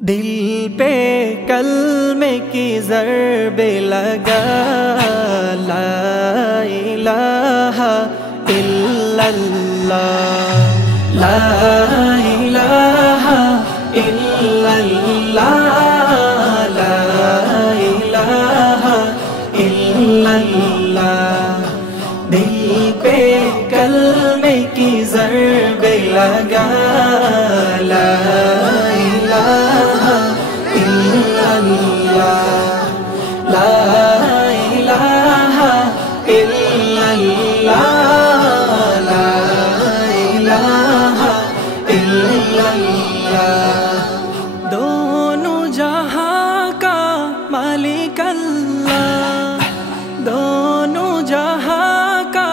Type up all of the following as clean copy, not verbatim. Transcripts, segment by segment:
دل پہ کلمے کی ضرب لگا، لا الہ الا اللہ، لا الہ الا اللہ، لا الہ الا اللہ۔ دل پہ کلمے کی ضرب لگا، لا الہ الا اللہ، لا الہ الا اللہ، لا الہ الا اللہ۔ دونوں جہاں کا مالک اللہ، دونوں جہاں کا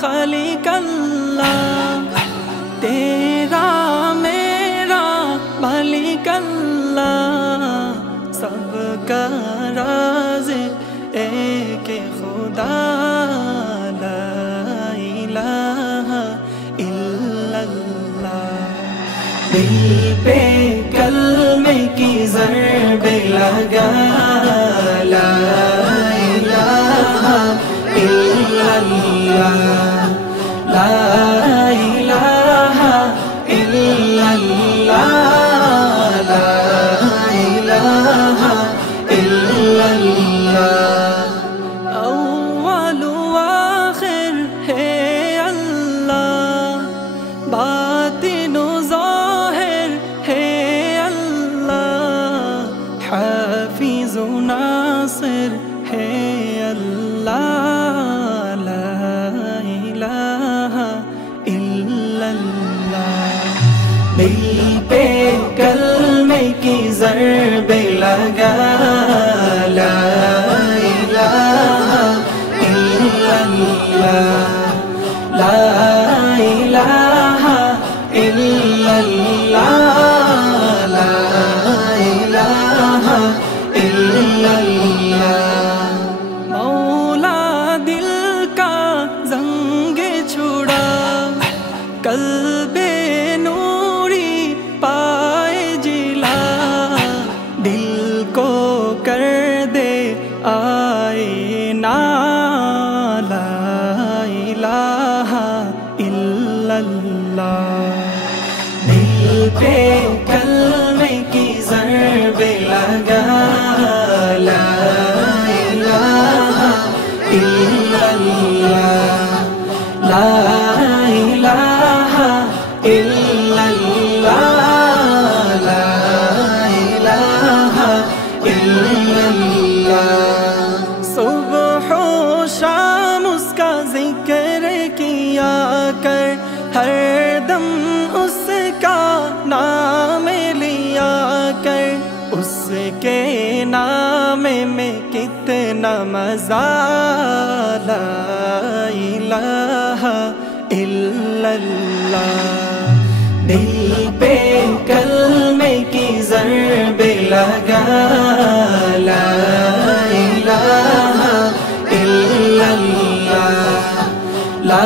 خالق اللہ، تیرا میرا مالک اللہ، سب کا رازق ایک خدا، لا الہ الا اللہ۔ دل پہ کلمے کی ضرب لگا، لا الہ الا اللہ، لا الہ الا اللہ، لا الہ الا اللہ۔ اول و آخر ہے اللہ، باطن و ظاہر ہے اللہ، حافظ و ناصر ہے اللہ، لا الہ الا اللہ۔ دل پہ کلمے کی ضرب لگا، لا الہ الا اللہ، لا الہ الا اللہ، لا الہ الا اللہ۔ مولا دل کا زنگ چھڑا، قلب نوری پائے جلا، دل کو کر دے آئینہ، لا الہ الا اللہ۔ دل پہ کلمے کی ضرب لگا، لا الہ الا اللہ، لا الہ الا اللہ، لا الہ الا اللہ۔ صبح و شام اس کا ذکر کیا کر، ہر دم اس کا نام لیا کر، اس کے نام میں کتنا مزہ، لا الہ الا اللہ۔ دل پہ کلمے کی ضرب لگا، لا الہ الا اللہ، لا